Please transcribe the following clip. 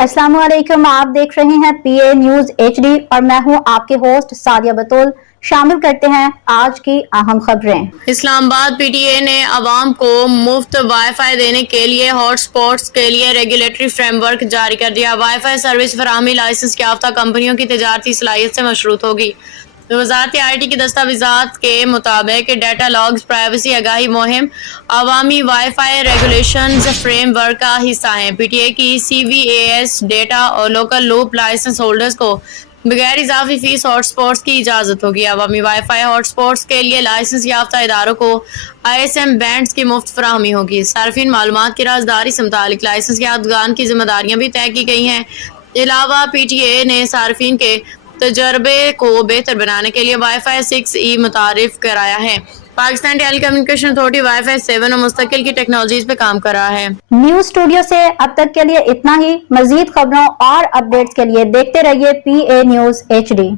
अस्सलाम वालेकुम, आप देख रहे हैं PA न्यूज HD और मैं हूं आपके होस्ट सादिया बतूल। शामिल करते हैं आज की अहम खबरें। इस्लामाबाद PTA ने अवाम को मुफ्त वाईफाई देने के लिए हॉटस्पॉट्स के लिए रेगुलेटरी फ्रेमवर्क जारी कर दिया। वाईफाई सर्विस फराहमी लाइसेंस याफ्ता कंपनियों की तजारती सलाहियत से मशरूत होगी। वज़ारत IT की दस्तावेज़ात के मुताबिक डाटा लॉग्स प्राइवेसी आगाही मुहिम अवामी वाईफाई रेगुलेशंस फ्रेमवर्क का हिस्सा है। PTA की CVAS डेटा और लोकल लूप लाइसेंस होल्डर्स को बगैर इजाफी फीस हॉटस्पॉट्स की इजाज़त होगी। अवामी वाईफाई हॉटस्पॉट्स के लिए लाइसेंस याफ्ता इदारों को ISM बैंड्स की मुफ्त फराहमी होगी। सार्फिन मालूमात की राजदारी से मुतालिक लाइसेंस याफ्तगान की जिम्मेदारियाँ भी तय की गई हैं। अलावा PTA ने सार्फिन के तजर्बे को बेहतर बनाने के लिए वाईफाई 6E मुतारिफ कराया है। Pakistan telecommunication authority wifi 7 और मुस्तकिल की टेक्नोलॉजीज पे काम कर रहा है। न्यूज स्टूडियो से अब तक के लिए इतना ही। मजीद खबरों और अपडेट्स के लिए देखते रहिए PA न्यूज HD।